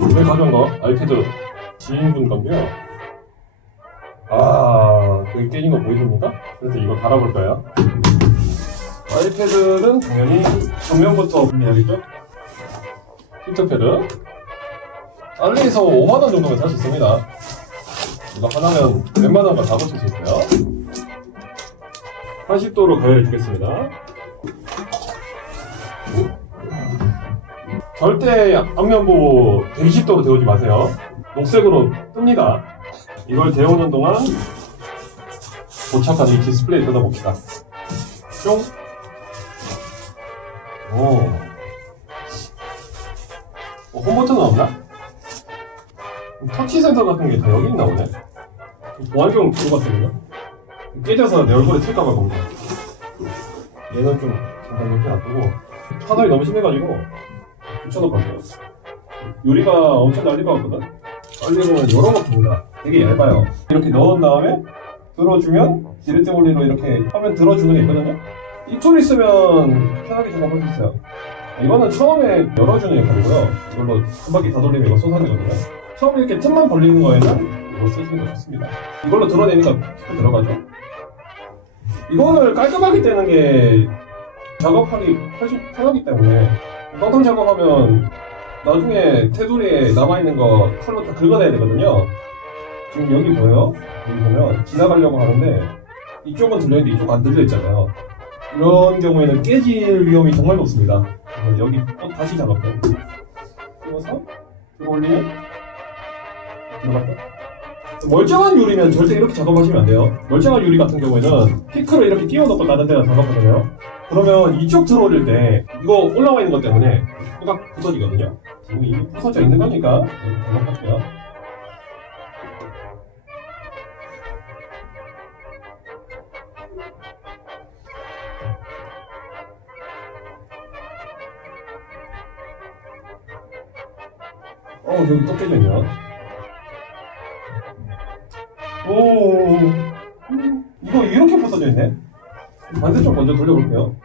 오늘 가져온 거 아이패드 지인분 건데요. 아, 그 깨진 거 보이십니까? 그래서 이거 달아볼 거예요. 아이패드는 당연히 정면부터 분리하겠죠? 히트패드. 알리에서 5만원 정도면 살 수 있습니다. 이거 하나면 웬만한 거 다 고칠 수 있어요. 80도로 가열해 주겠습니다. 절대 앞면부 120도로 데우지 마세요. 녹색으로 뜹니다. 이걸 데우는 동안 도착한 이 디스플레이 뜯어봅시다. 뿅. 오. 어, 홈 버튼은 없나? 터치 센서 같은 게 다 여기 있나 보네. 보안경 들어갔거든요. 깨져서 내 얼굴에 튈까봐 겁니다. 얘는 좀 잠깐 이렇게 놔두고 파동이 너무 심해가지고 붙여놓을게요. 유리가 엄청 날릴 것 같거든? 빨리는 이런 거 봅니다. 되게 얇아요. 이렇게 넣은 다음에 들어주면 지렛대 원리로 이렇게 하면 들어주는 게 있거든요? 이툴 있으면 편하게 작업할 수 있어요. 이거는 처음에 열어주는 역할이고요. 이걸로 한 바퀴 다 돌리면 이거 솟아내거든요. 처음에 이렇게 틈만 벌리는 거에는 이거 쓰시는 게 좋습니다. 이걸로 들어내니까 또 들어가죠. 이거를 깔끔하게 떼는 게 작업하기 훨씬 편하기 때문에 텅텅 작업하면 나중에 테두리에 남아있는 거 칼로 다 긁어내야 되거든요. 지금 여기 보여요? 여기 보면 지나가려고 하는데 이쪽은 들려있는데 이쪽 안 들려있잖아요. 이런 경우에는 깨질 위험이 정말 높습니다. 여기 또 다시 작업해요. 그래서 들어 올리면 들어갔다. 멀쩡한 유리면 절대 이렇게 작업하시면 안 돼요. 멀쩡한 유리 같은 경우에는 피크를 이렇게 끼워놓고 다른 데다 작업하잖아요. 그러면 이쪽 들어올릴 때 이거 올라와 있는 것 때문에 얘가 부서지거든요. 이미 부서져 있는 거니까 작업할게요. 어, 여기 또 깨져있냐? 오, 음, 이거 이렇게 부서져 있네? 반대쪽 먼저 돌려볼게요.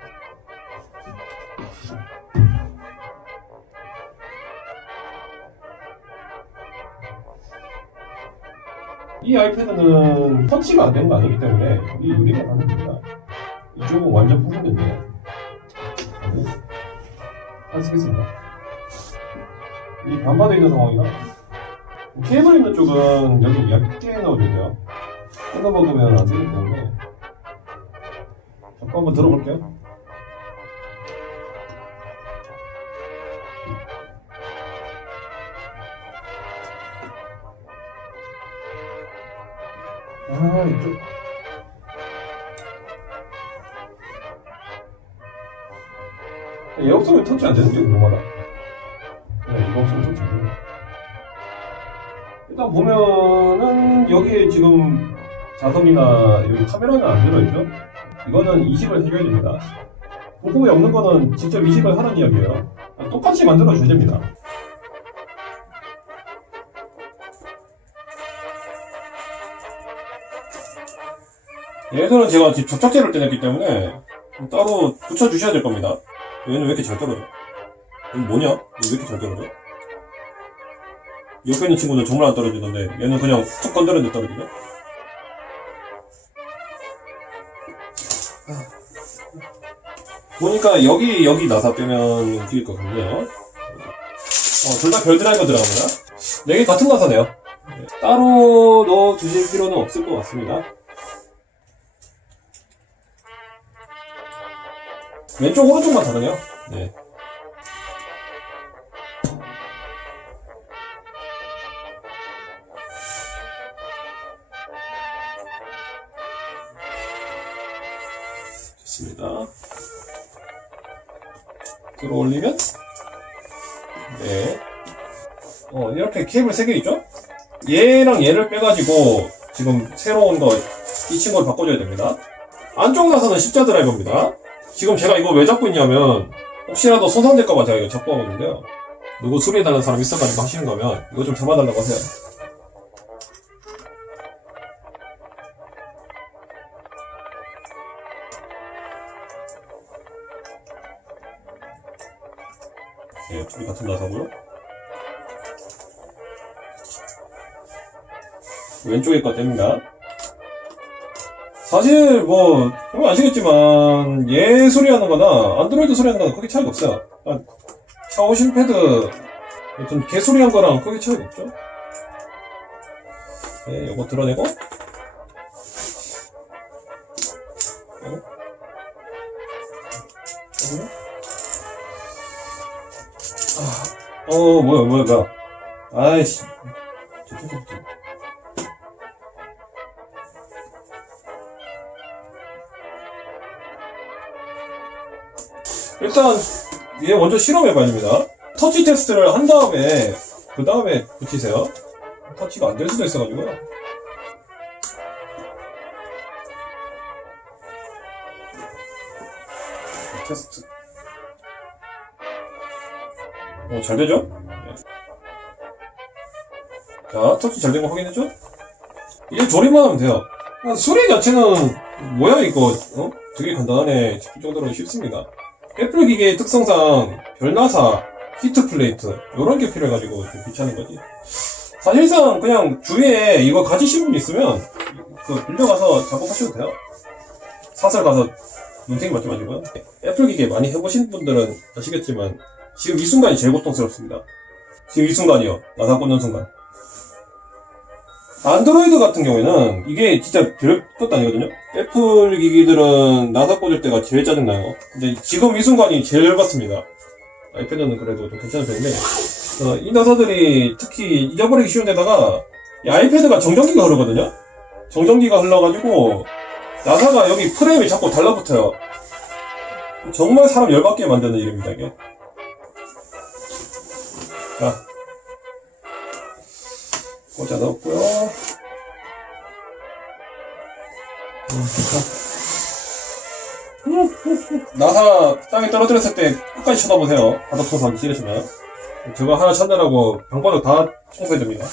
이 아이패드는 터치가 안 되는 거 아니기 때문에 이 유리가 가는 겁니다. 이쪽은 완전 부서졌네. 안 쓰겠습니다. 이 반반에 있는 상황이라 케이블 있는 쪽은 여기 얇게 넣어주세요. 끊어 먹으면 안 되기 때문에 잠깐 한번 들어볼게요. 아 이쪽 얘 없으면 터치 안 되는데 뭐마다 네 없으면 터치 안 돼요 일단 보면은 여기에 지금 자석이나 여기 카메라는 안 들어있죠? 이거는 이식을 해줘야 됩니다. 부품이 없는 거는 직접 이식을 하는 이야기예요. 똑같이 만들어줘야 됩니다. 얘들은 제가 지금 접착제를 떼냈기 때문에 따로 붙여주셔야 될 겁니다. 얘는 왜 이렇게 잘 떨어져? 얘는 뭐냐? 얘왜 이렇게 잘 떨어져? 옆에 있는 친구는 정말 안 떨어지던데 얘는 그냥 툭 건드렸는데 떨어지네? 보니까 여기 여기 나사 빼면 움직일 것 같네요. 어, 둘 다 별 드라이버 들어갑니다. 네 개 같은 나사네요. 네, 따로 넣어 두실 필요는 없을 것 같습니다. 왼쪽 오른쪽만 다르네요. 네. 들어 올리면 네. 어, 이렇게 케이블 3개 있죠? 얘랑 얘를 빼가지고 지금 새로운 거 이 친구를 바꿔줘야 됩니다. 안쪽 나사는 십자 드라이버입니다. 지금 제가 이거 왜 잡고 있냐면 혹시라도 손상될까봐 제가 이거 잡고 하거든요. 누구 수리해달라는 사람 있어가지고 하시는 거면 이거 좀 잡아달라고 하세요. 예, 네, 역시 같은 가사고요. 왼쪽에 거 됩니다. 사실 뭐 여러분 아시겠지만 얘 소리 하는 거나 안드로이드 소리 하는 거나 크게 차이가 없어요. 샤오신 패드 좀 개소리 한 거랑 크게 차이가 없죠. 네, 요거 드러내고 네. 아, 어 뭐야 뭐야 뭐야 아이씨 저, 저, 저, 저. 일단 얘 먼저 실험해봐야 됩니다. 터치 테스트를 한 다음에 그 다음에 붙이세요. 터치가 안 될 수도 있어가지고요. 테스트. 어, 잘 되죠? 네. 자, 터치 잘된 거 확인했죠? 이제 조립만 하면 돼요. 아, 소리 자체는 뭐야 이거? 어? 되게 간단하네. 싶을 정도로 쉽습니다. 애플 기계의 특성상 별나사, 히트 플레이트 이런 게 필요해가지고 좀 귀찮은 거지. 사실상 그냥 주위에 이거 가지신 분 있으면 그 빌려가서 작업하셔도 돼요. 사설 가서 눈탱이 맞지 마시고요. 애플 기계 많이 해보신 분들은 아시겠지만 지금 이 순간이 제일 고통스럽습니다. 지금 이 순간이요. 나사 꽂는 순간. 안드로이드 같은 경우에는 이게 진짜 별 것도 아니거든요. 애플 기기들은 나사 꽂을 때가 제일 짜증나요. 근데 지금 이 순간이 제일 열받습니다. 아이패드는 그래도 좀 괜찮은 편인데, 어, 이 나사들이 특히 잊어버리기 쉬운 데다가, 이 아이패드가 정전기가 흐르거든요? 정전기가 흘러가지고, 나사가 여기 프레임이 자꾸 달라붙어요. 정말 사람 열받게 만드는 일입니다, 이게. 자. 꽂아 넣었고요. 나사 땅에 떨어뜨렸을 때 끝까지 쳐다보세요. 바닥 청소하기 싫으시면. 저거 하나 찾느라고 방바닥 다 청소해야 됩니다.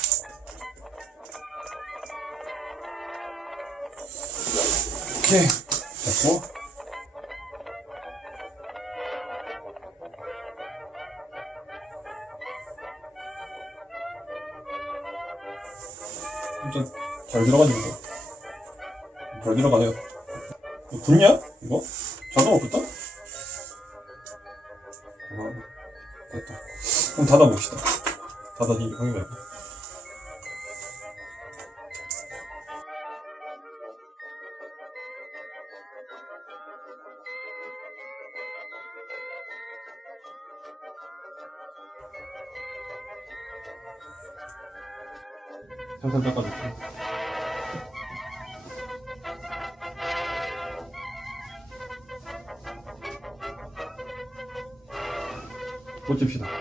오케이. 됐고. 진짜 잘 들어가지, 이거. 잘 들어가네요. 이거 붙냐? 이거? 자동으로 붙다? 어, 됐다. 그럼 닫아봅시다. 닫아니 확인해 살살 닦아줄게. 마무리.